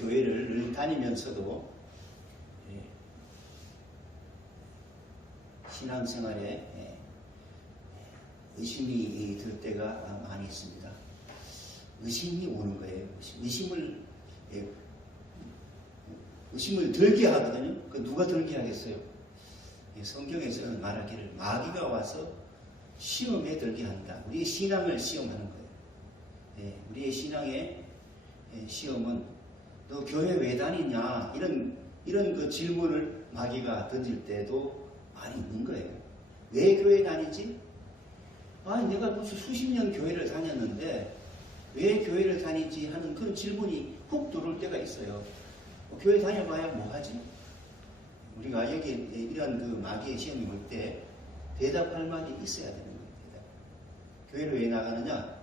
교회를 다니면서도 신앙생활에 의심이 들 때가 많이 있습니다. 의심이 오는 거예요. 의심을 들게 하거든요. 그 누가 들게 하겠어요? 성경에서는 말하기를 마귀가 와서 시험에 들게 한다. 우리의 신앙을 시험하는 거예요. 우리의 신앙의 시험은 너 교회 왜 다니냐? 이런 그 질문을 마귀가 던질 때도 많이 있는 거예요. 왜 교회 다니지? 내가 무슨 수십 년 교회를 다녔는데 왜 교회를 다니지 하는 그런 질문이 훅 들어올 때가 있어요. 교회 다녀봐야 뭐하지? 우리가 여기 이런 그 마귀의 시험이 올 때 대답할 말이 있어야 되는 거예요. 교회를 왜 나가느냐?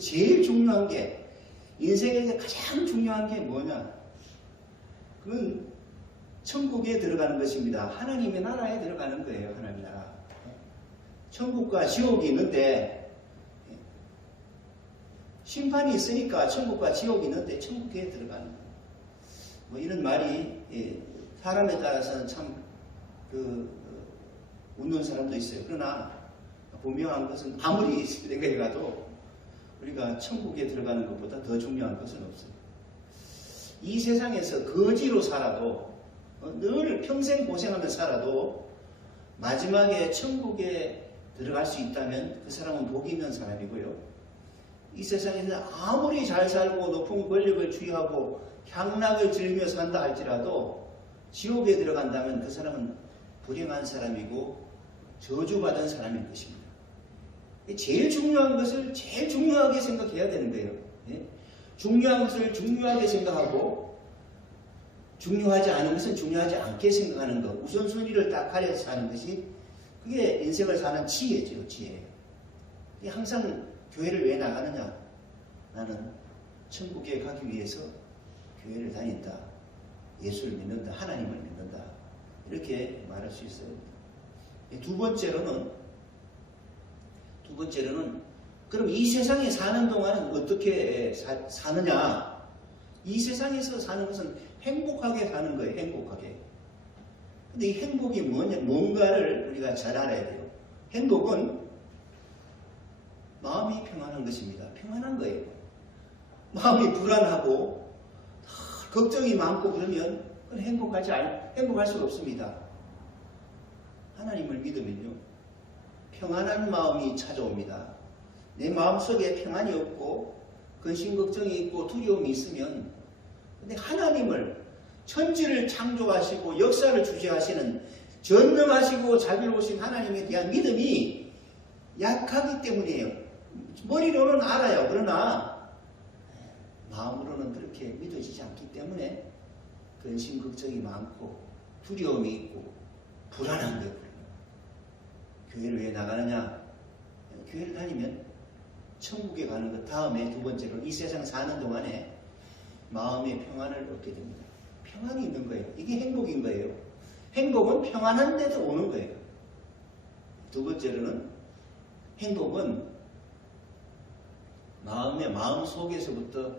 제일 중요한 게, 인생에서 가장 중요한 게 뭐냐? 그건 천국에 들어가는 것입니다. 하나님의 나라에 들어가는 거예요. 하나님의 나라. 천국과 지옥이 있는데 심판이 있으니까 천국과 지옥이 있는데 천국에 들어가는 거예요. 이런 말이 사람에 따라서는 참 웃는 사람도 있어요. 그러나 분명한 것은 아무리 생각해 가도 우리가 천국에 들어가는 것보다 더 중요한 것은 없어요. 이 세상에서 거지로 살아도 늘 평생 고생하며 살아도 마지막에 천국에 들어갈 수 있다면 그 사람은 복이 있는 사람이고요. 이 세상에서 아무리 잘 살고 높은 권력을 취하고 향락을 즐기며 산다 할지라도 지옥에 들어간다면 그 사람은 불행한 사람이고 저주받은 사람인 것입니다. 제일 중요한 것을 제일 중요하게 생각해야 되는 거예요. 중요한 것을 중요하게 생각하고 중요하지 않은 것은 중요하지 않게 생각하는 것, 우선순위를 딱 가려서 사는 것이 그게 인생을 사는 지혜죠. 지혜. 항상 교회를 왜 나가느냐? 나는 천국에 가기 위해서 교회를 다닌다. 예수를 믿는다. 하나님을 믿는다. 이렇게 말할 수 있어요. 두 번째로는 그럼 이 세상에 사는 동안은 어떻게 사느냐? 이 세상에서 사는 것은 행복하게 사는 거예요. 행복하게. 근데 이 행복이 뭔가를 우리가 잘 알아야 돼요. 행복은 마음이 평안한 것입니다. 평안한 거예요. 마음이 불안하고 걱정이 많고 그러면 행복할 수가 없습니다. 하나님을 믿으면요, 평안한 마음이 찾아옵니다. 내 마음속에 평안이 없고 근심 걱정이 있고 두려움이 있으면, 근데 하나님을, 천지를 창조하시고 역사를 주재하시는 전능하시고 자비로우신 하나님에 대한 믿음이 약하기 때문이에요. 머리로는 알아요. 그러나 마음으로는 그렇게 믿어지지 않기 때문에 근심 걱정이 많고 두려움이 있고 불안한 거예요. 교회를 왜 나가느냐? 교회를 다니면 천국에 가는 것. 다음에 두 번째로 이 세상 사는 동안에 마음의 평안을 얻게 됩니다. 평안이 있는 거예요. 이게 행복인 거예요. 행복은 평안한 데서 오는 거예요. 두 번째로는 행복은 마음 속에서부터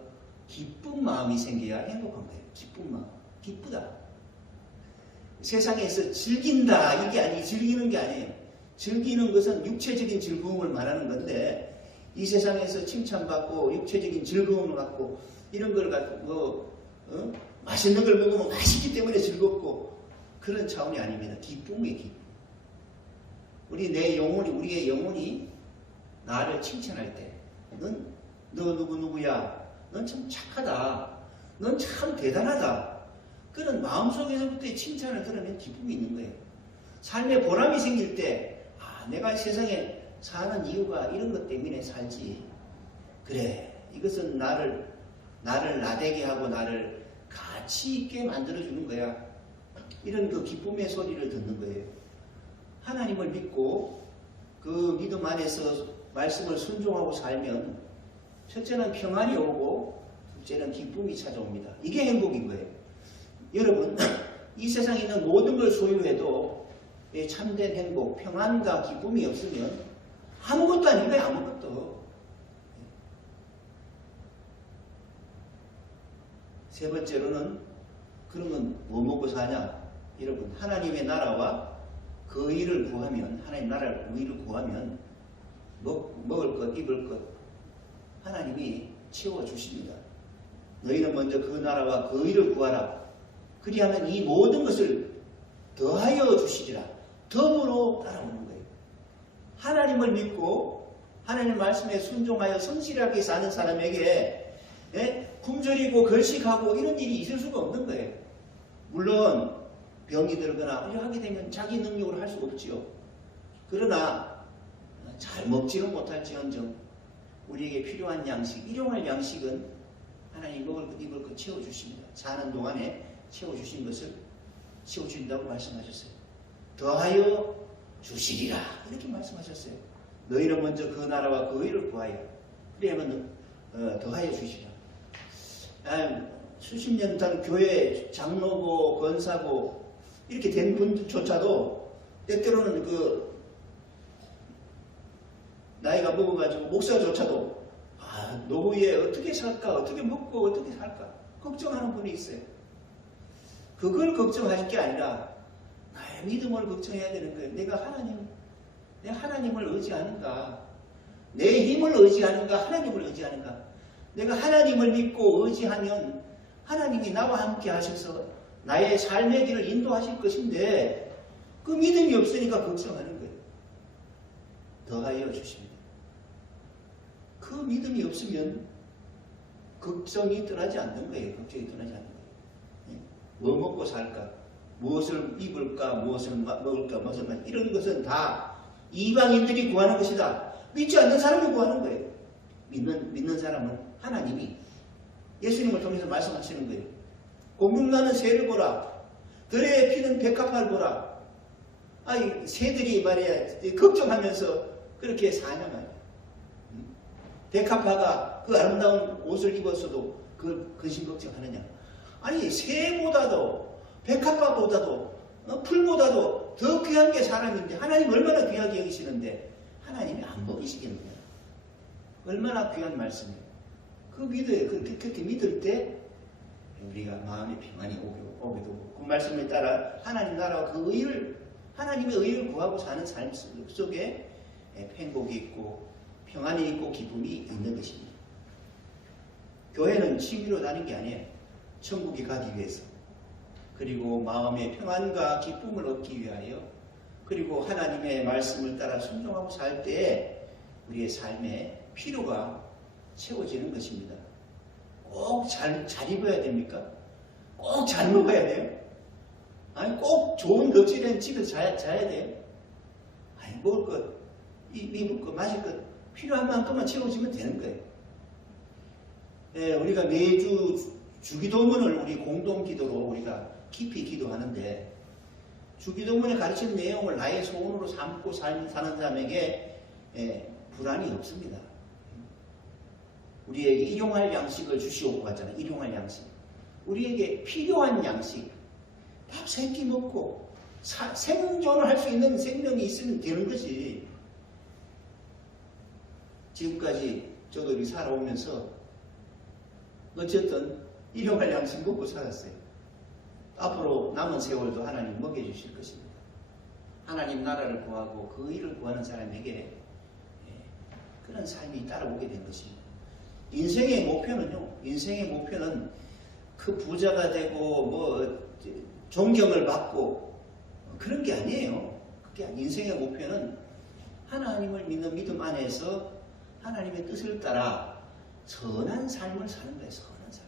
기쁜 마음이 생겨야 행복한 거예요. 기쁜 마음. 기쁘다. 세상에서 즐긴다. 이게 아니, 즐기는 게 아니에요. 즐기는 것은 육체적인 즐거움을 말하는 건데, 이 세상에서 칭찬받고 육체적인 즐거움을 갖고 이런 걸 갖고 맛있는 걸 먹으면 맛있기 때문에 즐겁고 그런 차원이 아닙니다. 기쁨이에요. 기쁨. 우리의 영혼이 나를 칭찬할 때, 너 누구야? 넌 참 착하다. 넌 참 대단하다. 그런 마음속에서부터의 칭찬을 들으면 기쁨이 있는 거예요. 삶에 보람이 생길 때, 내가 세상에 사는 이유가 이런 것 때문에 살지. 그래, 이것은 나를 나대게 하고 나를 가치 있게 만들어주는 거야. 이런 그 기쁨의 소리를 듣는 거예요. 하나님을 믿고 그 믿음 안에서 말씀을 순종하고 살면 첫째는 평안이 오고 둘째는 기쁨이 찾아옵니다. 이게 행복인 거예요. 여러분, 이 세상에 있는 모든 걸 소유해도 참된 행복, 평안과 기쁨이 없으면 아무것도 아닌 거예요. 아무것도. 세 번째로는 그러면 뭐 먹고 사냐? 여러분, 하나님의 나라와 그 의를 구하면, 하나님 나라를 의를 구하면 먹을 것, 입을 것 하나님이 채워주십니다. 너희는 먼저 그 나라와 그 의를 구하라. 그리하면 이 모든 것을 더하여 주시리라. 덤으로 따라오는 거예요. 하나님을 믿고 하나님 말씀에 순종하여 성실하게 사는 사람에게 굶주리고 걸식하고 이런 일이 있을 수가 없는 거예요. 물론 병이 들거나 하게 되면 자기 능력으로 할 수 없지요. 그러나 잘 먹지는 못할지언정 우리에게 필요한 양식, 일용할 양식은 하나님 먹을 것, 입을 것 채워주십니다. 사는 동안에 채워주신 것을 채워준다고 말씀하셨어요. 더하여 주시리라 이렇게 말씀하셨어요. 너희는 먼저 그 나라와 그 의를 구하여 그래야만 더하여 주시라. 수십 년 전 교회 장로고 권사고 이렇게 된 분조차도 때때로는 그 나이가 먹어가지고 목사조차도 노후에 어떻게 살까, 어떻게 먹고 어떻게 살까 걱정하는 분이 있어요. 그걸 걱정하실 게 아니라 나의 믿음을 걱정해야 되는 거예요. 내가 하나님을 의지하는가, 내 힘을 의지하는가, 하나님을 의지하는가. 내가 하나님을 믿고 의지하면 하나님이 나와 함께 하셔서 나의 삶의 길을 인도하실 것인데 그 믿음이 없으니까 걱정하는 거예요. 더하여 주십니다. 그 믿음이 없으면 걱정이 떠나지 않는 거예요. 걱정이 떠나지 않는 거예요. 뭐 먹고 살까? 무엇을 입을까? 무엇을 먹을까? 무엇을 마실까? 이런 것은 다 이방인들이 구하는 것이다. 믿지 않는 사람이 구하는 거예요. 믿는 사람은 하나님이 예수님을 통해서 말씀하시는 거예요. 공중나는 새를 보라. 들에 피는 백합화를 보라. 새들이 말이야 걱정하면서 그렇게 사냐 말이야. 백합화가 그 아름다운 옷을 입었어도 그 근심 걱정하느냐. 새보다도 백합화보다도 풀보다도 더 귀한 게 사람인데 하나님 얼마나 귀하게 여기시는데 하나님이 안 먹이시겠느냐. 얼마나 귀한 말씀이에요. 그렇게 믿을 때 우리가 마음의 평안이 오게 되고 그 말씀에 따라 하나님 나라와 그 의를, 하나님의 의를 구하고 사는 삶 속에 행복이 있고 평안이 있고 기쁨이 있는 것입니다. 교회는 취미로 다니는 게 아니에요. 천국에 가기 위해서, 그리고 마음의 평안과 기쁨을 얻기 위하여, 그리고 하나님의 말씀을 따라 순종하고 살 때에 우리의 삶의 필요가 채워지는 것입니다. 꼭 잘 입어야 됩니까? 꼭 잘 먹어야 돼요? 꼭 좋은 덕질은 집에서 자야 돼요? 먹을 것, 입을 것, 마실 것 필요한 만큼만 채워지면 되는 거예요. 우리가 매주 주기도문을 우리 공동기도로 우리가 깊이 기도하는데 주기도문에 가르치는 내용을 나의 소원으로 삼고 사는 사람에게 불안이 없습니다. 우리에게 일용할 양식을 주시오고 갔잖아요. 일용할 양식. 우리에게 필요한 양식. 밥 3끼 먹고 생존을 할 수 있는 생명이 있으면 되는 거지. 지금까지 저도 이렇게 살아오면서 어쨌든 일용할 양식 먹고 살았어요. 앞으로 남은 세월도 하나님 먹여주실 것입니다. 하나님 나라를 구하고 그 일을 구하는 사람에게 그런 삶이 따라오게 된 것입니다. 인생의 목표는 그 부자가 되고 존경을 받고 그런 게 아니에요. 인생의 목표는 하나님을 믿는 믿음 안에서 하나님의 뜻을 따라 선한 삶을 사는 거예요. 선한 삶.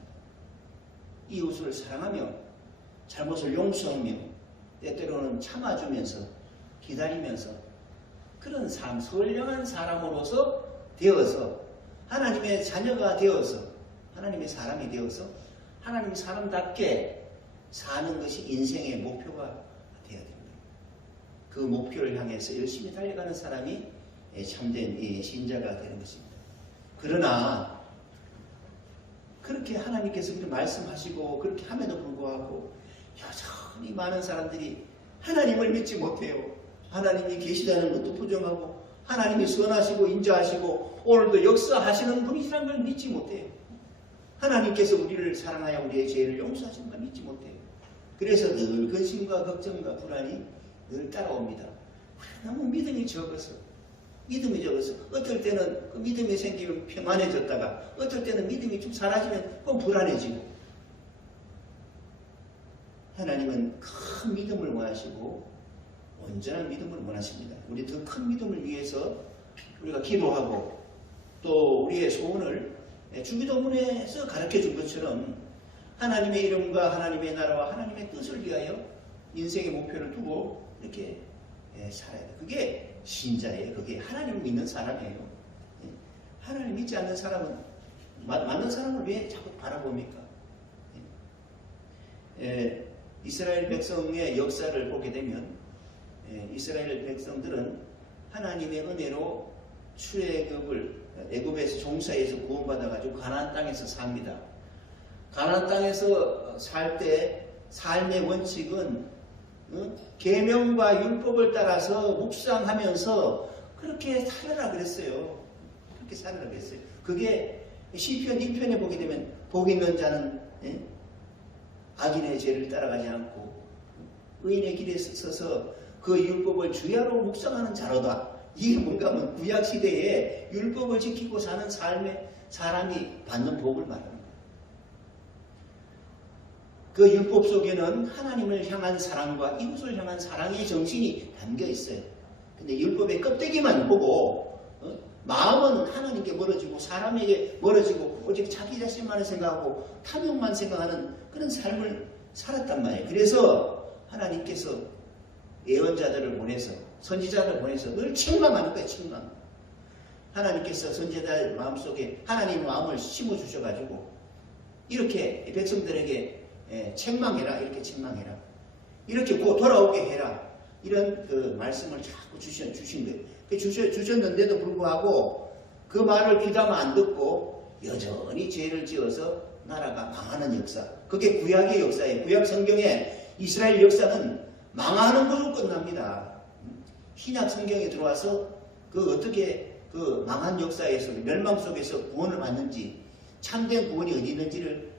이웃을 사랑하며 잘못을 용서하며 때때로는 참아주면서 기다리면서 그런 삶, 선량한 사람으로서 되어서 하나님의 자녀가 되어서 하나님의 사람이 되어서 하나님의 사람답게 사는 것이 인생의 목표가 되어야 됩니다. 그 목표를 향해서 열심히 달려가는 사람이 참된 신자가 되는 것입니다. 그러나 그렇게 하나님께서 그렇게 말씀하시고 그렇게 함에도 불구하고 여전히 많은 사람들이 하나님을 믿지 못해요. 하나님이 계시다는 것도 부정하고 하나님이 선하시고 인자하시고 오늘도 역사하시는 분이라는 걸 믿지 못해요. 하나님께서 우리를 사랑하여 우리의 죄를 용서하신 걸 믿지 못해요. 그래서 늘 근심과 걱정과 불안이 늘 따라옵니다. 너무 믿음이 적어서 어떨 때는 그 믿음이 생기면 평안해졌다가 어떨 때는 믿음이 좀 사라지면 또 불안해지고. 하나님은 큰 믿음을 원하시고 온전한 믿음을 원하십니다. 우리 더 큰 믿음을 위해서 우리가 기도하고 또 우리의 소원을 주기도문에서 가르쳐준 것처럼 하나님의 이름과 하나님의 나라와 하나님의 뜻을 위하여 인생의 목표를 두고 이렇게 살아야 돼요. 그게 신자예요. 그게 하나님을 믿는 사람이에요. 하나님 믿지 않는 사람은 맞는 사람을 왜 자꾸 바라봅니까? 이스라엘 백성의 역사를 보게 되면 이스라엘 백성들은 하나님의 은혜로 출애굽을 애굽에서 종사에서 구원받아가지고 가나안 땅에서 삽니다. 가나안 땅에서 살 때 삶의 원칙은 계명과 율법을 따라서 묵상하면서 그렇게 살아라 그랬어요. 그렇게 살아라 그랬어요. 그게 시편 1편에 보게 되면 복 있는 자는 악인의 죄를 따라가지 않고 의인의 길에 서서 그 율법을 주야로 묵상하는 자로다. 이게 뭔가 하면 구약시대에 율법을 지키고 사는 삶의 사람이 받는 복을 말합니다. 그 율법 속에는 하나님을 향한 사랑과 이웃을 향한 사랑의 정신이 담겨 있어요. 근데 율법의 껍데기만 보고 마음은 하나님께 멀어지고 사람에게 멀어지고 오직 자기 자신만을 생각하고 탐욕만 생각하는 그런 삶을 살았단 말이에요. 그래서 하나님께서 예언자들을 보내서 선지자를 보내서 늘 책망하는 거예요. 책망. 하나님께서 선지자들 마음속에 하나님 마음을 심어주셔가지고 이렇게 백성들에게 책망해라. 이렇게 책망해라. 이렇게 돌아오게 해라. 이런 그 말씀을 자꾸 주신 거예요. 주셨는데도 불구하고 그 말을 귀담아 안 듣고 여전히 죄를 지어서 나라가 망하는 역사. 그게 구약의 역사예요. 구약 성경에 이스라엘 역사는 망하는 것으로 끝납니다. 신약 성경에 들어와서 그 어떻게 그 망한 역사에서 멸망 속에서 구원을 받는지 참된 구원이 어디 있는지를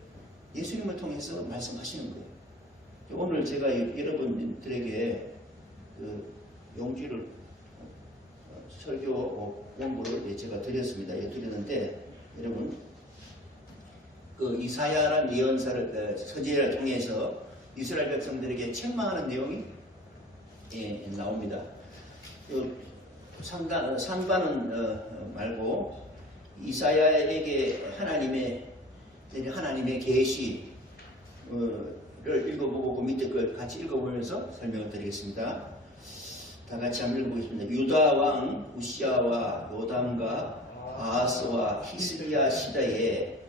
예수님을 통해서 말씀하시는 거예요. 오늘 제가 여러분들에게 그 용기를 설교 공부를 제가 드렸습니다. 드렸는데 여러분 그 이사야라는 예언사를 선지자를 통해서 이스라엘 백성들에게 책망하는 내용이 나옵니다. 상반은 말고 이사야에게 하나님의 계시를 읽어보고 그 밑에 걸 같이 읽어보면서 설명을 드리겠습니다. 다 같이 한번 읽어보겠습니다. 유다 왕 우시아와 요담과 아하스와 히스기야 시대에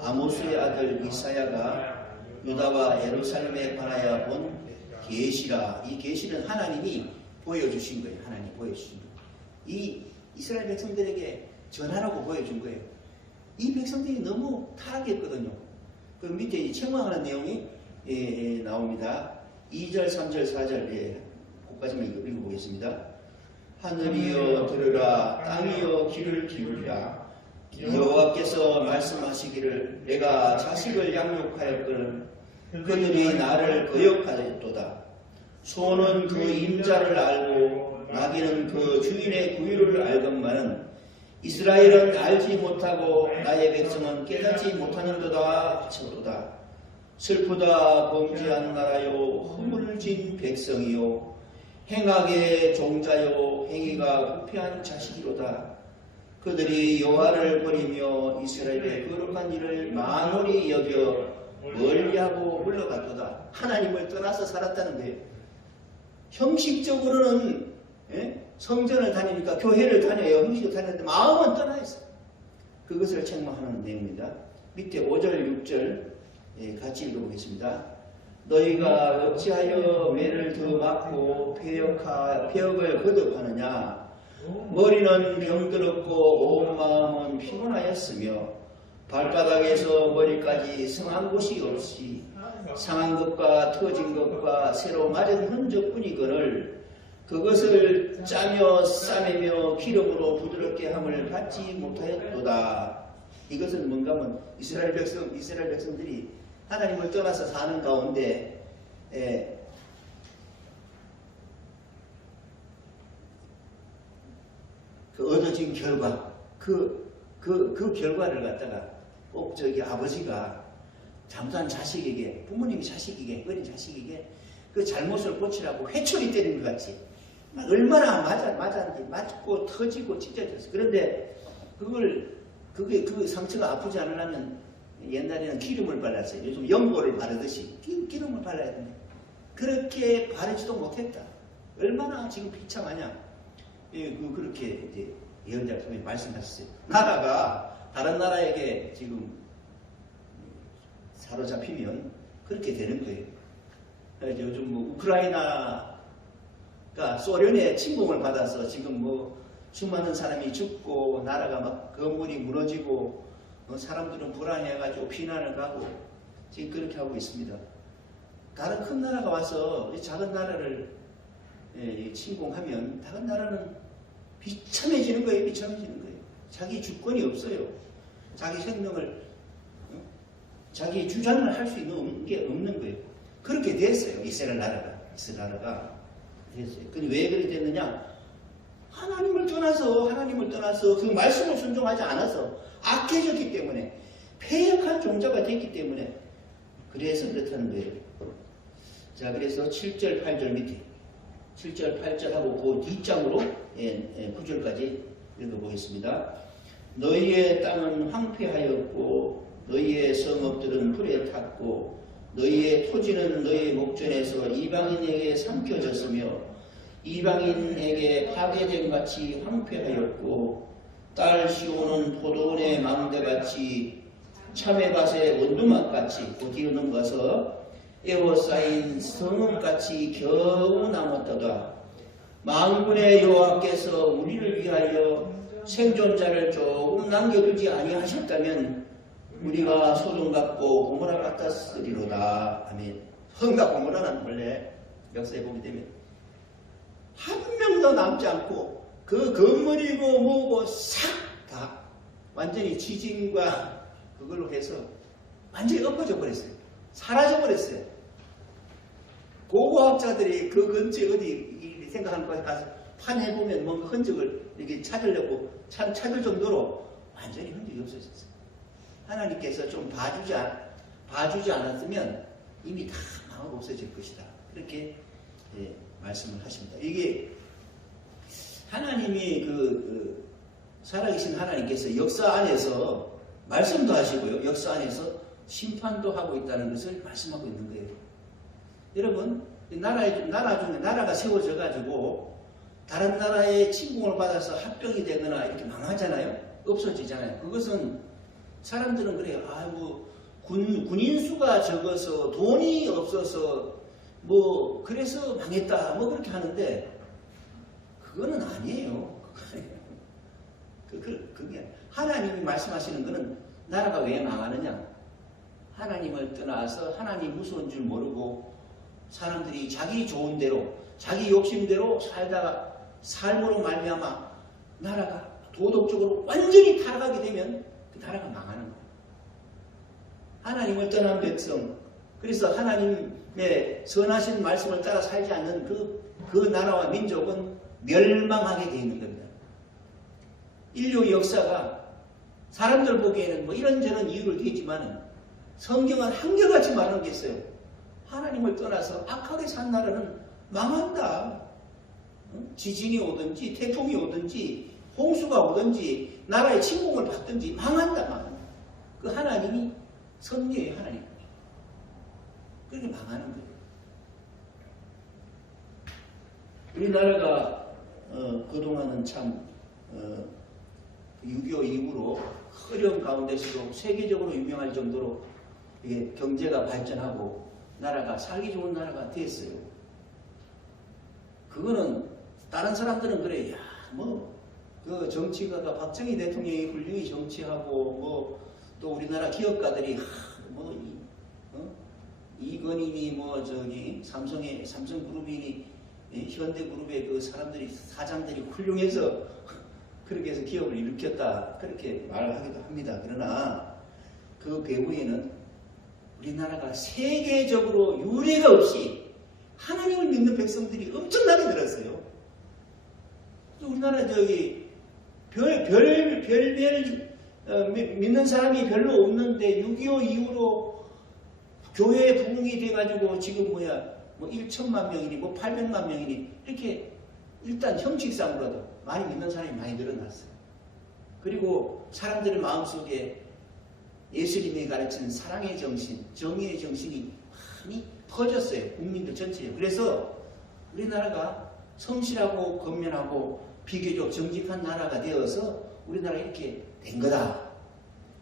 아모스의 아들 이사야가 유다와 예루살렘에 관하여 본 계시라. 이 계시는 하나님이 보여주신 거예요. 하나님이 보여주신 거예요. 이 이스라엘 백성들에게 전하라고 보여준 거예요. 이 백성들이 너무 타락했거든요. 그 밑에 책망하는 내용이 나옵니다. 2절, 3절, 4절 거기까지만 읽어보겠습니다. 하늘이여 들으라, 땅이여 귀를 기울이라. 여호와께서 말씀하시기를 내가 자식을 양육하였거늘 그들이 나를 거역하였도다. 소는 그 임자를 알고 나귀는 그 주인의 구유를 알건만은 이스라엘은 알지 못하고 나의 백성은 깨닫지 못하는도다 하셨도다. 슬프다 범죄한 나라요 허물진 백성이요 행악의 종자요 행위가 부패한 자식이로다. 그들이 여호와를 버리며 이스라엘의 거룩한 일을 만홀히 여겨 멀리하고 물러갔도다. 하나님을 떠나서 살았다는 거예요. 형식적으로는 성전을 다니니까 교회를 다녀요. 형식을 다녔는데 마음은 떠나 있어요. 그것을 책망하는 내용입니다. 밑에 5절, 6절 같이 읽어보겠습니다. 너희가 어찌하여 매를 더 맞고 폐역을 거듭하느냐. 머리는 병들었고 온 마음은 피곤하였으며 발바닥에서 머리까지 성한 곳이 없이 상한 것과 터진 것과 새로 맞은 흔적뿐이거늘 그것을 짜며 싸매며 기름으로 부드럽게 함을 받지 못하였도다. 이것은 뭔가 하면 이스라엘 백성들이 하나님을 떠나서 사는 가운데 그 얻어진 결과, 그 결과를 갖다가 꼭 저기 아버지가 잘못한 자식에게, 부모님이 자식에게, 어린 자식에게 그 잘못을 고치라고 회초리 때리는 것 같이 얼마나 맞았는지 맞고 터지고 찢어졌어. 그런데 그 상처가 아프지 않으려면 옛날에는 기름을 발랐어요. 요즘 연고를 바르듯이 기름을 발라야 되는데 그렇게 바르지도 못했다. 얼마나 지금 비참하냐. 그렇게 이제 예언자님이 말씀하셨어요. 나라가 다른 나라에게 지금 사로잡히면 그렇게 되는 거예요. 요즘 뭐 우크라이나가 소련의 침공을 받아서 지금 뭐 수많은 사람이 죽고 나라가 막 건물이 무너지고 사람들은 불안해가지고 피난을 가고 지금 그렇게 하고 있습니다. 다른 큰 나라가 와서 작은 나라를 침공하면 다른 나라는 비참해지는 거예요. 비참해지는 거예요. 자기 주권이 없어요. 자기 생명을 자기 주장을 할 수 있는 게 없는 거예요. 그렇게 됐어요. 이스라엘 나라가 됐어요. 근데 왜 그렇게 됐느냐? 하나님을 떠나서 그 말씀을 순종하지 않아서 악해졌기 때문에, 패역한 종자가 됐기 때문에 그래서 그렇다는 거예요. 자, 그래서 7절 8절 밑에 7절 8절하고 그 뒷장으로 9절까지 읽어보겠습니다. 너희의 땅은 황폐하였고 너희의 성읍들은 불에 탔고 너희의 토지는 너희 목전에서 이방인에게 삼켜졌으며 이방인에게 파괴된 같이 황폐하였고 딸 시온은 포도원의 망대같이 참외밭의 원두막같이 그 뒤로 넘어가서 에워싸인 성읍같이 겨우 남았도다. 만군의 여호와께서 우리를 위하여 생존자를 조금 남겨두지 아니하셨다면 우리가 소돔 같고 고모라 같았으리로다. 아멘. 소돔과 고모라는 원래 역사에 보게 되면 한 명도 남지 않고 그 건물이고 뭐고 싹 다 완전히 지진과 그걸로 해서 완전히 엎어져 버렸어요. 사라져 버렸어요. 고고학자들이 그 근처에 어디 생각하는 곳에 가서 판해보면 뭔가 흔적을 이렇게 찾을 정도로 완전히 흔적이 없어졌어요. 하나님께서 좀 봐주지 않았으면 이미 다 망하고 없어질 것이다. 그렇게 말씀을 하십니다. 이게 하나님이 살아계신 하나님께서 역사 안에서 말씀도 하시고요. 역사 안에서 심판도 하고 있다는 것을 말씀하고 있는 거예요. 여러분, 나라 중에 나라가 세워져 가지고 다른 나라의 침공을 받아서 합병이 되거나 이렇게 망하잖아요. 없어지잖아요. 그것은 사람들은 그래요. 아이고, 군인 수가 적어서 돈이 없어서 뭐 그래서 망했다 뭐 그렇게 하는데 그거는 아니에요. 그게 하나님이 말씀하시는 거는 나라가 왜 망하느냐? 하나님을 떠나서 하나님 무서운 줄 모르고 사람들이 자기 좋은 대로 자기 욕심대로 살다가 삶으로 말미암아 나라가 도덕적으로 완전히 타락하게 되면 그 나라가 망하는 거예요. 하나님을 떠난 백성, 그래서 하나님의 선하신 말씀을 따라 살지 않는 그 나라와 민족은 멸망하게 되어 있는 겁니다. 인류 역사가 사람들 보기에는 뭐 이런저런 이유를 대지만 성경은 한결같이 말하는 게 있어요. 하나님을 떠나서 악하게 산 나라는 망한다. 지진이 오든지 태풍이 오든지 홍수가 오든지 나라의 침공을 받든지 망한다. 그 하나님이 섭리의 하나님. 그렇게 망하는 거예요. 우리나라가 그동안은 참 6.25 이후로 어려운 가운데서도 세계적으로 유명할 정도로 이게 경제가 발전하고 나라가 살기 좋은 나라가 됐어요. 그거는 다른 사람들은 그래, 그 정치가가 박정희 대통령이 훌륭히 정치하고 또 우리나라 기업가들이 이건희니 삼성그룹이니 현대그룹의 그 사람들이 사장들이 훌륭해서 그렇게 해서 기업을 일으켰다 그렇게 말하기도 합니다. 그러나 그 배후에는 우리나라가 세계적으로 유례가 없이 하나님을 믿는 백성들이 엄청나게 늘었어요. 우리나라 믿는 사람이 별로 없는데 6.25 이후로 교회 부흥이 돼가지고 지금 뭐 1천만 명이니 뭐 800만 명이니 이렇게 일단 형식상으로도 많이 믿는 사람이 많이 늘어났어요. 그리고 사람들의 마음속에 예수님이 가르친 사랑의 정신, 정의의 정신이 많이 퍼졌어요. 국민들 전체에. 그래서 우리나라가 성실하고 건면하고 비교적 정직한 나라가 되어서 우리나라가 이렇게 된 거다.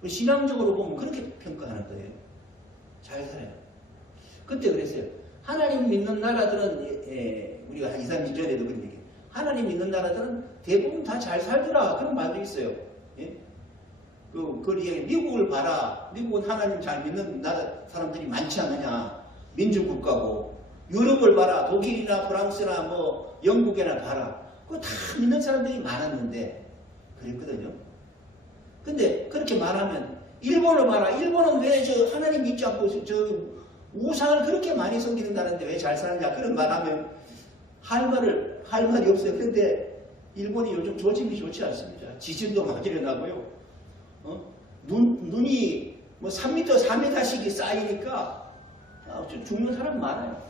신앙적으로 보면 그렇게 평가하는 거예요. 잘 살아요. 그때 그랬어요. 하나님 믿는 나라들은 우리가 한 2, 3년 전에도 그런 얘기해요. 하나님 믿는 나라들은 대부분 다 잘 살더라. 그런 말도 있어요. 예? 그 이야기 미국을 봐라. 미국은 하나님 잘 믿는 나라 사람들이 많지 않느냐. 민주국가고. 유럽을 봐라. 독일이나 프랑스나 뭐 영국이나 봐라. 그거 다 믿는 사람들이 많았는데 그랬거든요. 근데 그렇게 말하면 일본을 봐라. 일본은 왜 하나님 믿지 않고 우상을 그렇게 많이 섬기는 나라인데 왜 잘 사느냐. 그런 말하면 할 말이 없어요. 그런데 일본이 요즘 조짐이 좋지 않습니다. 지진도 막 일어나고요. 눈이 뭐 3m, 4m씩이 쌓이니까 죽는 사람 많아요.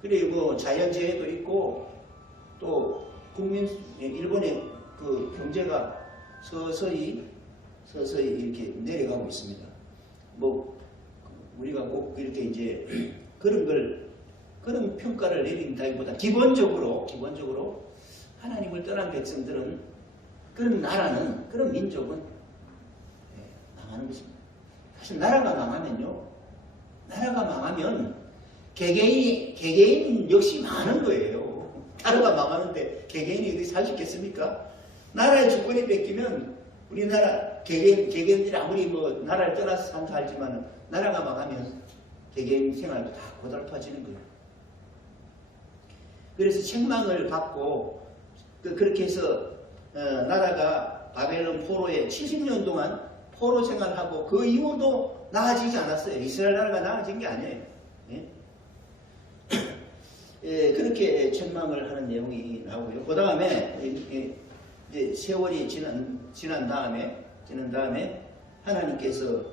그리고 뭐 자연재해도 있고 또 일본의 그 경제가 서서히 이렇게 내려가고 있습니다. 뭐 우리가 꼭 이렇게 이제 그런 평가를 내린다기보다 기본적으로 하나님을 떠난 백성들은 그런 나라는 그런 민족은 망하는 것입니다. 사실 나라가 망하면 개개인 역시 망하는 거예요. 나라가 망하는데 개개인이 어디 살 수 있겠습니까? 나라의 주권이 뺏기면 우리나라 개개인들이 아무리 뭐 나라를 떠나서 산다 하지만 나라가 망하면 개개인 생활도 다 고달파지는 거예요. 그래서 책망을 받고 그렇게 해서 나라가 바벨론 포로에 70년 동안 포로 생활하고 그 이후도 나아지지 않았어요. 이스라엘 나라가 나아진 게 아니에요. 예? 예, 그렇게 책망을 하는 내용이 나오고요. 그 다음에 이제 세월이 지난 다음에 하나님께서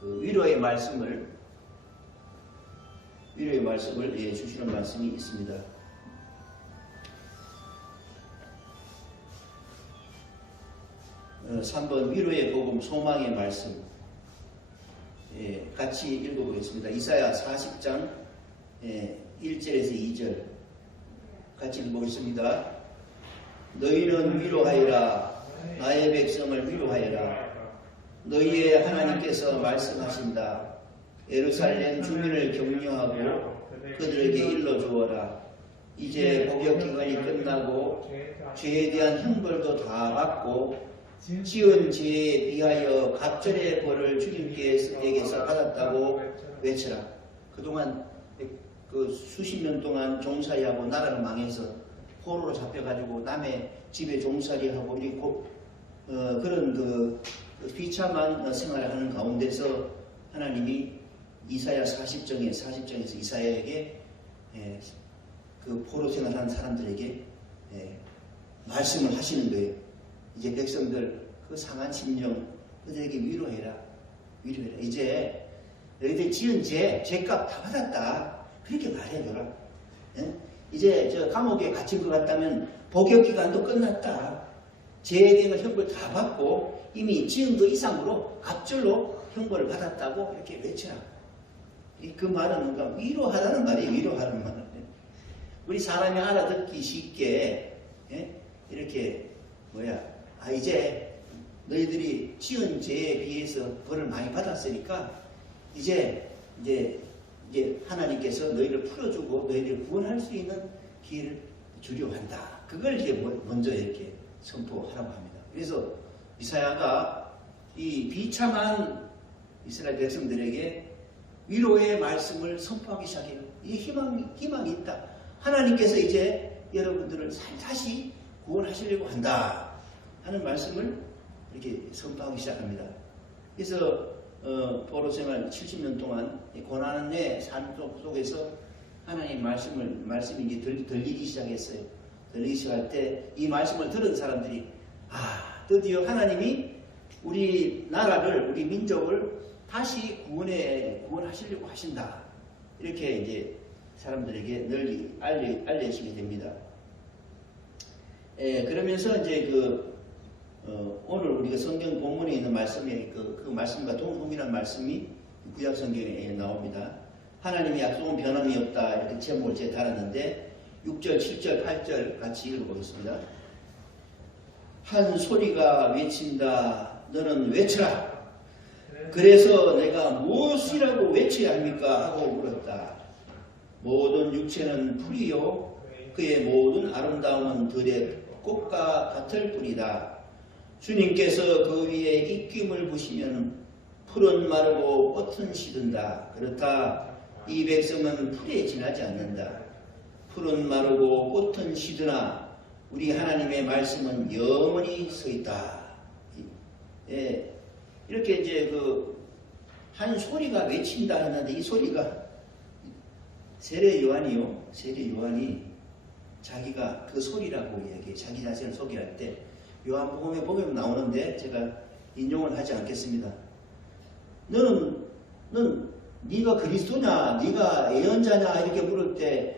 그 위로의 말씀을 주시는 말씀이 있습니다. 3번 위로의 복음 소망의 말씀 같이 읽어보겠습니다. 이사야 40장 1절에서 2절 같이 읽어보겠습니다. 너희는 위로하여라. 나의 백성을 위로하여라. 너희의 하나님께서 말씀하신다. 예루살렘 주민을 격려하고 그들에게 일러주어라. 이제 복역기간이 끝나고 죄에 대한 형벌도 다 받고 지은 죄에 비하여 갑절의 벌을 주님께서 받았다고 외쳐라. 그동안 그 수십 년 동안 종살이하고 나라를 망해서 포로로 잡혀가지고 남의 집에 종살이하고 그런 그 비참한 생활을 하는 가운데서 하나님이 이사야 40장에서 이사야에게 그 포로 생활하는 사람들에게 말씀을 하시는 거예요. 이제 백성들 그 상한 심령 그들에게 위로해라. 이제 너희들 지은 죄값 다 받았다. 그렇게 말해줘라. 이제 저 감옥에 갇힌 것 같다면 복역기간도 끝났다. 죄에 대한 형벌 다 받고 이미 지은 것 이상으로 갑절로 형벌을 받았다고 이렇게 외쳐라. 그 말은 뭔가 위로하라는 말이에요. 위로하라는 말은. 우리 사람이 알아듣기 쉽게 이렇게 이제 너희들이 지은 죄에 비해서 벌을 많이 받았으니까 이제 하나님께서 너희를 풀어주고 너희를 구원할 수 있는 기회를 주려 한다. 그걸 이제 먼저 이렇게 선포하라고 합니다. 그래서 이사야가 이 비참한 이스라엘 백성들에게 위로의 말씀을 선포하기 시작해요. 이 희망이 있다. 하나님께서 이제 여러분들을 다시 구원하시려고 한다 하는 말씀을 이렇게 선포하기 시작합니다. 그래서 포로 생활 70년 동안 고난의 삶 속에서 하나님 말씀이 이제 들리기 시작했어요. 들리기 시작할 때 이 말씀을 들은 사람들이 드디어 하나님이 우리 나라를, 우리 민족을 다시 구원하시려고 하신다. 이렇게 이제 사람들에게 널리 알려지게 됩니다. 그러면서 이제 오늘 우리가 성경 본문에 있는 말씀에 그 말씀과 동일한 말씀이 구약 성경에 나옵니다. 하나님의 약속은 변함이 없다. 이렇게 제목을 제가 달았는데 6절, 7절, 8절 같이 읽어보겠습니다. 한 소리가 외친다. 너는 외쳐라. 그래서 내가 무엇이라고 외쳐야 합니까? 하고 물었다. 모든 육체는 풀이요 그의 모든 아름다움은 들의 꽃과 같을 뿐이다. 주님께서 그 위에 입김을 부시면 풀은 마르고 꽃은 시든다. 그렇다. 이 백성은 풀에 지나지 않는다. 풀은 마르고 꽃은 시드나 우리 하나님의 말씀은 영원히 서 있다. 이렇게 이제 한 소리가 외친다 했는데 이 소리가 세례 요한이 자기가 그 소리라고 이야기해. 자기 자신을 소개할 때 요한복음에 보면 나오는데 제가 인용을 하지 않겠습니다. 넌 네가 그리스도냐, 네가 예언자냐 이렇게 물을 때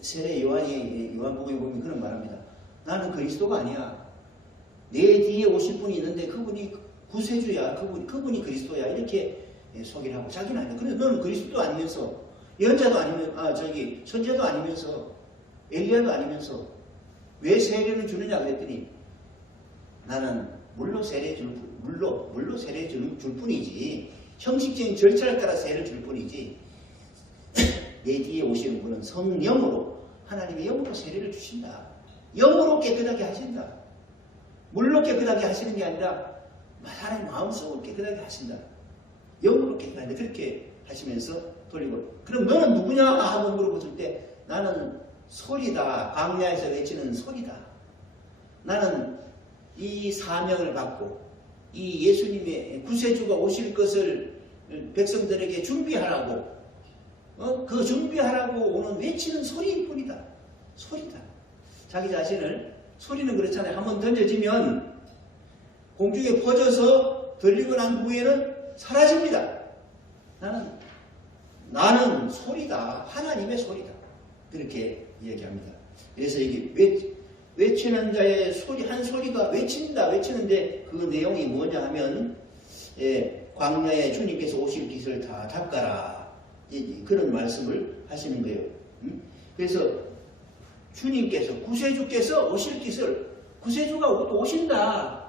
세례 요한이 요한복음에 보면 그런 말합니다. 나는 그리스도가 아니야. 내 뒤에 오실 분이 있는데 그분이 구세주야. 그분이 그리스도야. 이렇게 소개를 하고 자기는 아니야. 그런데 너는 그리스도도 아니면서 예언자도 아니면 선지자도 아니면서 엘리야도 아니면서 왜 세례를 주느냐 그랬더니 나는 물로 세례 줄 뿐이지 형식적인 절차를 따라 세례를 줄 뿐이지 내 뒤에 오시는 분은 성령으로 하나님의 영으로 세례를 주신다. 영으로 깨끗하게 하신다. 물로 깨끗하게 하시는 게 아니라 하나님 마음속으로 깨끗하게 하신다. 영으로 깨끗하게 그렇게 하시면서 돌리고 그럼 너는 누구냐 하고 물어봤을 때 나는 소리다. 광야에서 외치는 소리다. 나는 이 사명을 받고 이 예수님의 구세주가 오실 것을 백성들에게 준비하라고 그 준비하라고 오는 외치는 소리일 뿐이다. 소리다. 자기 자신을 소리는 그렇잖아요. 한번 던져지면 공중에 퍼져서 들리고 난 후에는 사라집니다. 나는 소리다. 하나님의 소리다. 그렇게 이야기합니다. 그래서 이게 외치는 자의 소리, 한 소리가 외치는데 그 내용이 뭐냐 하면, 광야에 주님께서 오실 길을 다 닦아라. 그런 말씀을 하시는 거예요. 그래서 주님께서, 구세주께서 오실 길을, 구세주가 오신다.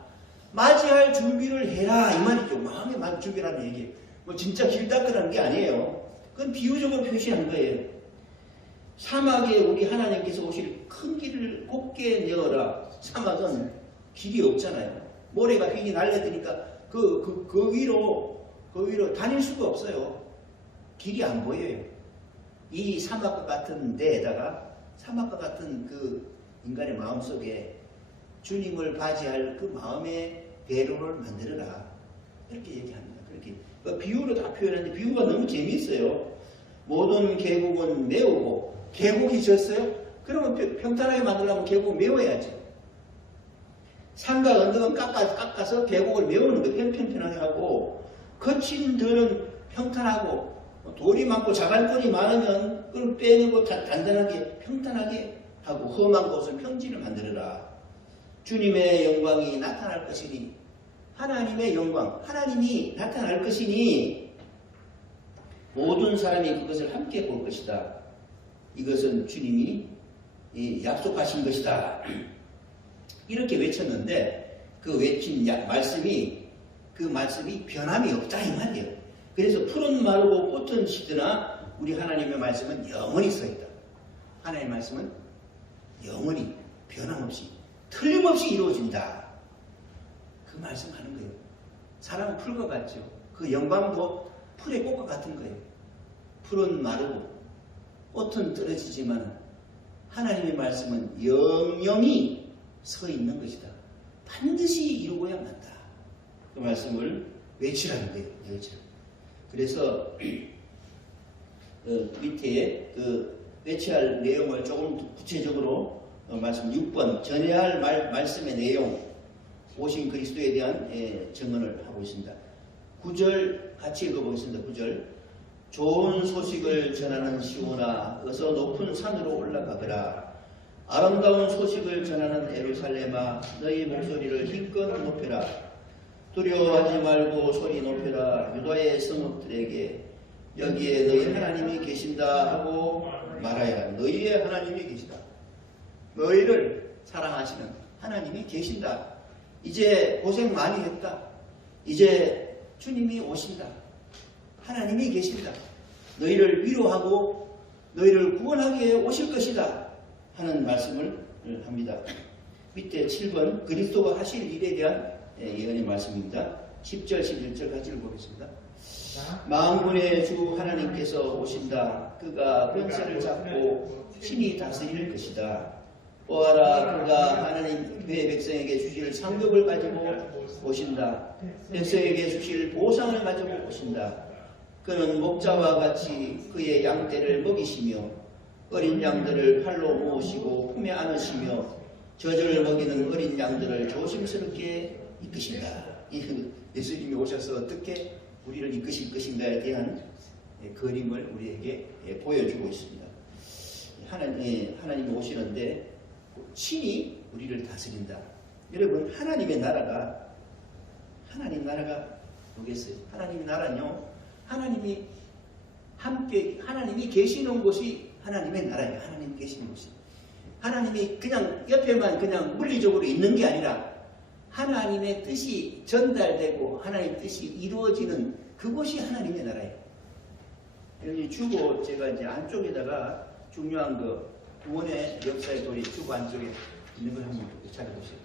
맞이할 준비를 해라. 이 말이죠. 마음에 맞 준비라는 얘기예요. 뭐 진짜 길 닦으라는 게 아니에요. 그건 비유적으로 표시한 거예요. 사막에 우리 하나님께서 오실 큰 길을 곱게 내어라. 사막은 길이 없잖아요. 모래가 휘게 날려드니까 그 위로 다닐 수가 없어요. 길이 안 보여요. 이 사막과 같은 데에다가 사막과 같은 그 인간의 마음속에 주님을 맞이할 그 마음의 배로를 만들어라. 이렇게 얘기합니다. 그렇게 비유로 다 표현하는데 비유가 너무 재미있어요. 모든 계곡은 메우고 계곡이 졌어요? 그러면 평탄하게 만들려면 계곡을 메워야지. 산과 언덕은 깎아서 계곡을 메우는 거예요. 평평하게 하고 거친 들은 평탄하고 돌이 많고 자갈권이 많으면 그걸 빼내고 단단하게 평탄하게 하고 험한 곳은 평지를 만들어라. 주님의 영광이 나타날 것이니 하나님의 영광, 하나님이 나타날 것이니 모든 사람이 그것을 함께 볼 것이다. 이것은 주님이 약속하신 것이다. 이렇게 외쳤는데 그 외친 말씀이 변함이 없다 이 말이에요. 그래서 풀은 마르고 꽃은 시드나 우리 하나님의 말씀은 영원히 서 있다. 하나님의 말씀은 영원히 변함없이 틀림없이 이루어진다. 그 말씀하는 거예요. 사람은 풀과 같죠. 그 영광도 풀의 꽃과 같은 거예요. 풀은 마르고 꽃은 떨어지지만 하나님의 말씀은 영영이 서 있는 것이다. 반드시 이루고야 만다. 그 말씀을 외치라는 거예요. 외치라. 그래서 밑에 그 외쳐야 할 내용을 조금 구체적으로 말씀 6번 전해야 할 말씀의 내용 오신 그리스도에 대한 증언을 하고 있습니다. 9절 같이 읽어보겠습니다. 9절 좋은 소식을 전하는 시온아 어서 높은 산으로 올라가거라. 아름다운 소식을 전하는 예루살렘아 너희 목소리를 힘껏 높여라. 두려워하지 말고 소리 높여라. 유다의 성읍들에게 여기에 너희 하나님이 계신다 하고 말하여라. 너희의 하나님이 계시다. 너희를 사랑하시는 하나님이 계신다. 이제 고생 많이 했다. 이제 주님이 오신다. 하나님이 계신다. 너희를 위로하고 너희를 구원하기 위해 오실 것이다. 하는 말씀을 합니다. 밑에 7번 그리스도가 하실 일에 대한 예언의 말씀입니다. 10절 11절 같이 읽어보겠습니다. 만군의 주 하나님께서 오신다. 그가 권세를 잡고 친히 다스릴 것이다. 보아라 그가 하나님 그의 백성에게 주실 상급을 가지고 오신다. 백성에게 주실 보상을 가지고 오신다. 그는 목자와 같이 그의 양떼를 먹이시며 어린 양들을 팔로 모으시고 품에 안으시며 젖을 먹이는 어린 양들을 조심스럽게 이끄신다. 예수님이 오셔서 어떻게 우리를 이끄실 것인가에 대한 그림을 우리에게 보여주고 있습니다. 하나님이 오시는데 친히 우리를 다스린다. 여러분 하나님 나라가 뭐겠어요? 하나님의 나라는요. 하나님이 계시는 곳이 하나님의 나라예요. 하나님 계시는 곳이. 하나님이 그냥 옆에만 그냥 물리적으로 있는 게 아니라 하나님의 뜻이 전달되고 하나님의 뜻이 이루어지는 그곳이 하나님의 나라예요. 여기 주고 제가 이제 안쪽에다가 중요한 구원의 역사의 도리 주고 안쪽에 있는 걸 한번 찾아보세요.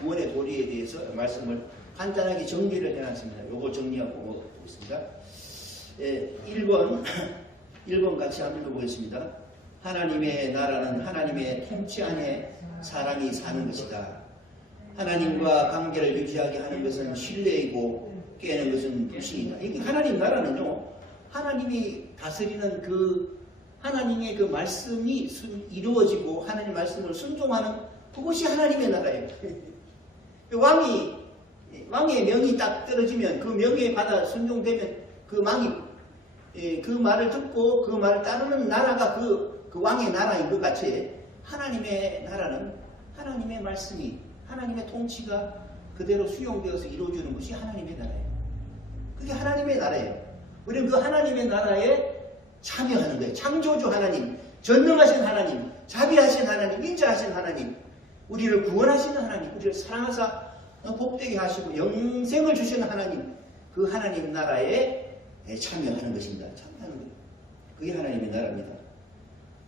구원의 도리에 대해서 말씀을 간단하게 정리를 해놨습니다. 요거 정리하고 있습니다. 1번 같이 한번 읽어보겠습니다. 하나님의 나라는 하나님의 통치 안에 사람이 사는 것이다. 하나님과 관계를 유지하게 하는 것은 신뢰이고 깨는 것은 불신이다. 이게 하나님 나라는요. 하나님이 다스리는 하나님의 그 말씀이 이루어지고 하나님 말씀을 순종하는 그것이 하나님의 나라예요. 왕의 명이 딱 떨어지면 그 명예에 받아 순종되면 그 왕이 그 말을 듣고 그 말을 따르는 나라가 그 왕의 나라인 것 같이 하나님의 나라는 하나님의 말씀이 하나님의 통치가 그대로 수용되어서 이루어지는 것이 하나님의 나라예요. 그게 하나님의 나라예요. 우리는 그 하나님의 나라에 참여하는 거예요. 창조주 하나님, 전능하신 하나님, 자비하신 하나님, 인자하신 하나님, 우리를 구원하시는 하나님, 우리를 사랑하사 복되게 하시고 영생을 주시는 하나님, 그 하나님 나라에 참여하는 것입니다. 참여하는 거예요. 그게 하나님의 나라입니다.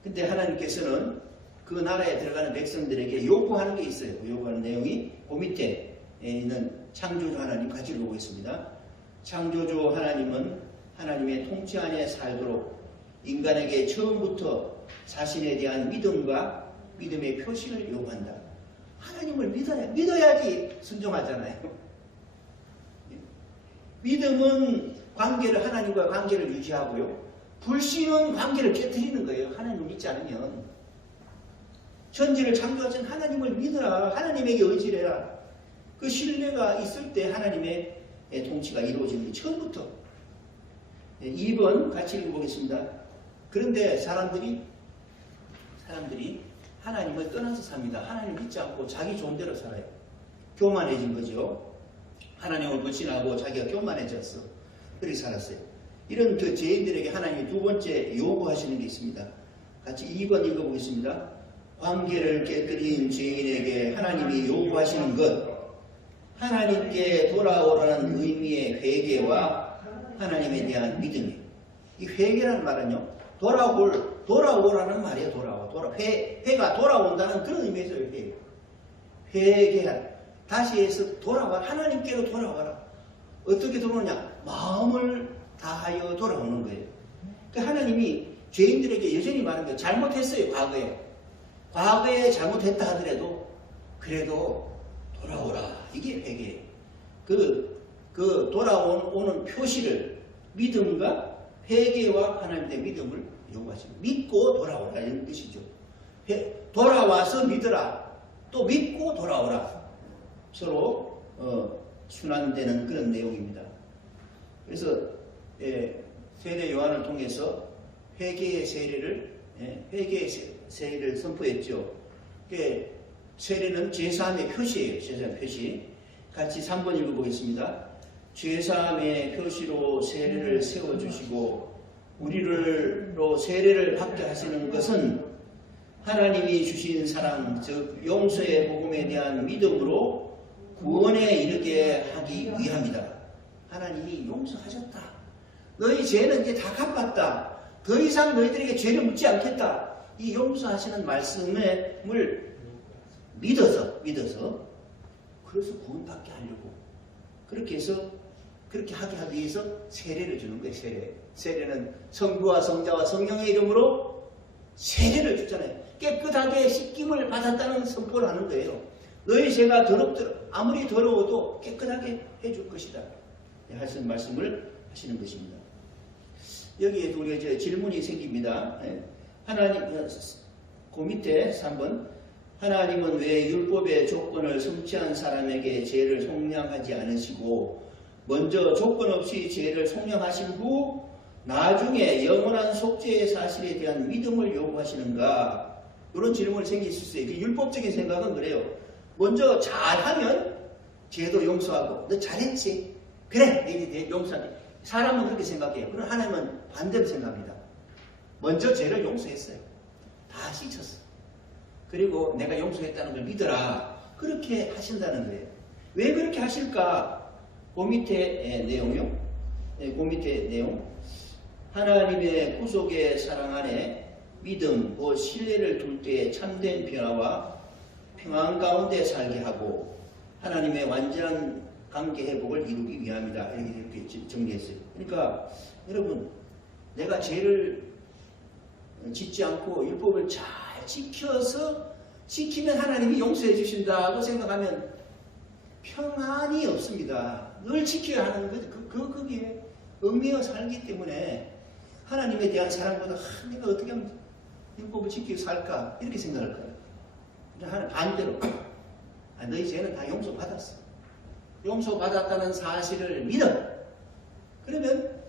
근데 하나님께서는 그 나라에 들어가는 백성들에게 요구하는 게 있어요. 그 요구하는 내용이 그 밑에 있는 창조주 하나님 같이 읽어보겠습니다. 창조주 하나님은 하나님의 통치 안에 살도록 인간에게 처음부터 자신에 대한 믿음과 믿음의 표시를 요구한다. 하나님을 믿어야지 순종하잖아요. 믿음은 하나님과 관계를 유지하고요. 불신은 관계를 깨뜨리는 거예요. 하나님을 믿지 않으면. 천지를 창조하신 하나님을 믿어라. 하나님에게 의지를 해라. 그 신뢰가 있을 때 하나님의 통치가 이루어지는 게 처음부터. 2번 같이 읽어보겠습니다. 그런데 사람들이 하나님을 떠나서 삽니다. 하나님을 믿지 않고 자기 좋은 대로 살아요. 교만해진 거죠. 하나님을 불신하고 자기가 교만해졌어. 그렇게 살았어요. 이런 그 죄인들에게 하나님이 두 번째 요구하시는 게 있습니다. 같이 2번 읽어보겠습니다. 관계를 깨뜨린 죄인에게 하나님이 요구하시는 것, 하나님께 돌아오라는 의미의 회개와 하나님에 대한 믿음이에요. 이 회개라는 말은요, 돌아오라는 말이에요. 회가 돌아온다는 그런 의미에서 회개하라. 다시 해서 돌아와. 하나님께로 돌아와라. 어떻게 돌아오냐? 마음을 다하여 돌아오는 거예요. 그러니까 하나님이 죄인들에게 여전히 말하는 거예요. 잘못했어요, 과거에. 과거에 잘못했다 하더라도 그래도 돌아오라. 이게 회개예요. 그 돌아오는 표시를 믿음과 회개와 하나님의 믿음을 요구하십니다. 믿고 돌아오라 이런 뜻이죠. 돌아와서 믿어라. 또 믿고 돌아오라. 서로 순환되는 그런 내용입니다. 그래서 세례 요한을 통해서 회개의 세례를 선포했죠. 세례는 죄사함의 표시예요. 죄사함의 표시. 같이 3번 읽어보겠습니다. 죄사함의 표시로 세례를 세워주시고 우리로 세례를 받게 하시는 것은 하나님이 주신 사랑, 즉 용서의 복음에 대한 믿음으로 구원에 이르게 하기 위함이다. 하나님이 용서하셨다. 너희 죄는 이제 다 갚았다. 더 이상 너희들에게 죄를 묻지 않겠다. 이 용서하시는 말씀을 믿어서 그래서 구원받게 하려고 그렇게 해서 그렇게 하게 하기 위해서 세례를 주는 거예요. 세례는 성부와 성자와 성령의 이름으로 세례를 주잖아요. 깨끗하게 씻김을 받았다는 선포를 하는 거예요. 너희 죄가 아무리 더러워도 깨끗하게 해줄 것이다. 하시는 말씀을 하시는 것입니다. 여기에도 우리가 질문이 생깁니다. 그 밑에 3번. 하나님은 왜 율법의 조건을 성취한 사람에게 죄를 속량하지 않으시고 먼저 조건 없이 죄를 속량하신 후 나중에 영원한 속죄의 사실에 대한 믿음을 요구하시는가? 이런 질문이 생길 수 있어요. 율법적인 생각은 그래요. 먼저 잘하면 죄도 용서하고 너 잘했지? 그래 이제 용서하게. 사람은 그렇게 생각해요. 그러나 하나님은 반대로 생각합니다. 먼저 죄를 용서했어요. 다 씻었어. 그리고 내가 용서했다는 걸 믿어라. 그렇게 하신다는 거예요. 왜 그렇게 하실까? 그 밑에 내용이요. 그 밑에 내용. 하나님의 구속의 사랑 안에 믿음, 그 신뢰를 둘 때 참된 변화와 평안 가운데 살게 하고 하나님의 완전한 관계 회복을 이루기 위함이다. 이렇게 정리했어요. 그러니까 여러분, 내가 죄를 짓지 않고 율법을 잘 지키면 하나님이 용서해 주신다고 생각하면 평안이 없습니다. 늘 지켜야 하는 거죠. 거기에 얽매여 살기 때문에 하나님에 대한 사랑보다 내가 어떻게 하면 율법을 지키고 살까 이렇게 생각할 거예요. 하나님 반대로 너희 죄는 다 용서받았어. 용서받았다는 사실을 믿어. 그러면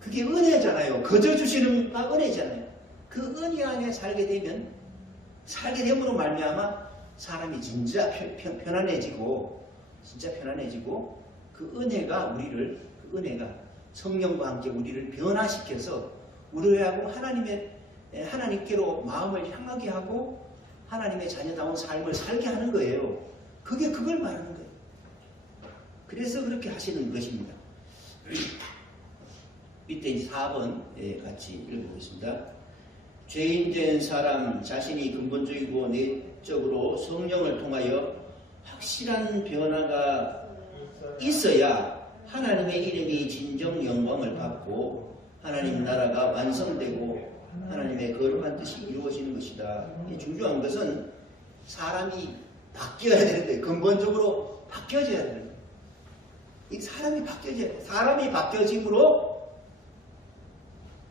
그게 은혜잖아요. 거저 주시는 바 은혜잖아요. 그 은혜 안에 살게 됨으로 말미암아 사람이 진짜 편안해지고 그 은혜가 성령과 함께 우리를 변화시켜서 우리하고 하나님께로 마음을 향하게 하고 하나님의 자녀다운 삶을 살게 하는 거예요. 그걸 말하는 거예요. 그래서 그렇게 하시는 것입니다. 밑에 이제 4번 같이 읽어보겠습니다. 죄인된 사람 자신이 근본적이고 내적으로 성령을 통하여 확실한 변화가 있어야 하나님의 이름이 진정 영광을 받고 하나님 나라가 완성되고 하나님의 거룩한 뜻이 이루어지는 것이다. 중요한 것은 사람이 바뀌어야 되는 거예요. 근본적으로 바뀌어져야 되는 거예요. 이 사람이 바뀌어져야 돼요. 사람이 바뀌어짐으로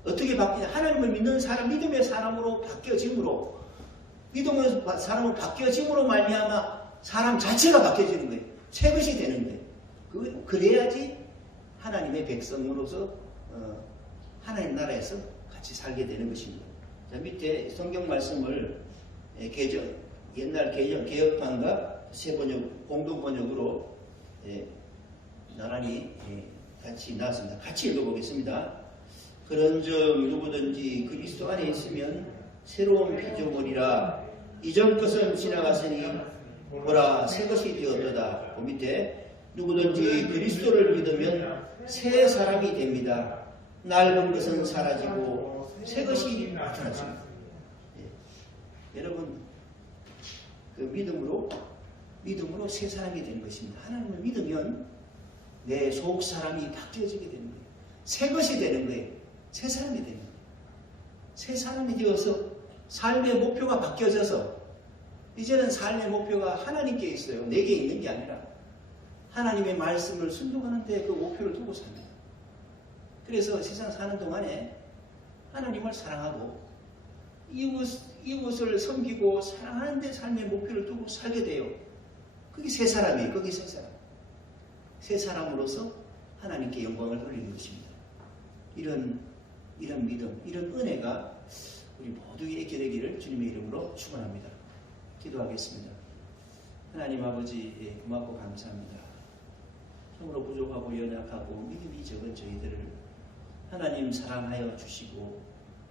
어떻게 바뀌냐? 하나님을 믿는 사람, 믿음의 사람으로 바뀌어짐으로 믿음의 사람으로 바뀌어짐으로 말미암아 사람 자체가 바뀌어지는 거예요. 새 것이 되는 거예요. 그래야지 하나님의 백성으로서 하나님 나라에서 같이 살게 되는 것입니다. 자, 밑에 성경 말씀을 옛날 개혁판과 새번역, 공동번역으로 나란히 같이 나왔습니다. 같이 읽어보겠습니다. 그런즉 누구든지 그리스도 안에 있으면 새로운 피조물이라 이전 것은 지나갔으니 보라 새 것이 되었도다. 그 밑에 누구든지 그리스도를 믿으면 새 사람이 됩니다. 낡은 것은 사라지고 새 것이 나타났습니다. 여러분 그 믿음으로 새 사람이 되는 것입니다. 하나님을 믿으면 내 속 사람이 바뀌어지게 되는 거예요. 새 것이 되는 거예요. 새 사람이 되는 거예요. 새 사람이 되어서 삶의 목표가 바뀌어져서 이제는 삶의 목표가 하나님께 있어요. 내게 있는 게 아니라 하나님의 말씀을 순종하는데 그 목표를 두고 삽니다. 그래서 세상 사는 동안에 하나님을 사랑하고 이웃을 섬기고 사랑하는 데 삶의 목표를 두고 살게 돼요. 그게 새 사람이에요. 그게 새 사람. 새 사람으로서 하나님께 영광을 돌리는 것입니다. 이런 믿음, 이런 은혜가 우리 모두에게 있게 되기를 주님의 이름으로 축원합니다. 기도하겠습니다. 하나님 아버지, 고맙고 감사합니다. 참으로 부족하고 연약하고 믿음이 적은 저희들을 하나님 사랑하여 주시고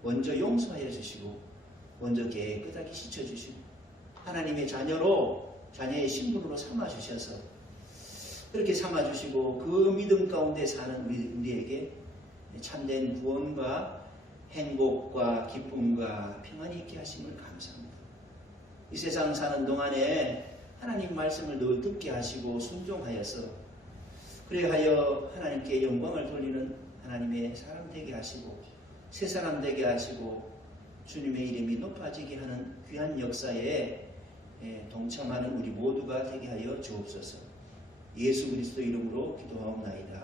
먼저 용서하여 주시고 먼저 깨끗하게 씻어주시고 하나님의 자녀의 신분으로 삼아주셔서 그렇게 삼아주시고 그 믿음 가운데 사는 우리에게 참된 구원과 행복과 기쁨과 평안이 있게 하심을 감사합니다. 이 세상 사는 동안에 하나님 말씀을 늘 듣게 하시고 순종하여서 그래하여 하나님께 영광을 돌리는 하나님의 사람 되게 하시고 새 사람 되게 하시고 주님의 이름이 높아지게 하는 귀한 역사에 동참하는 우리 모두가 되게 하여 주옵소서. 예수 그리스도 이름으로 기도하옵나이다.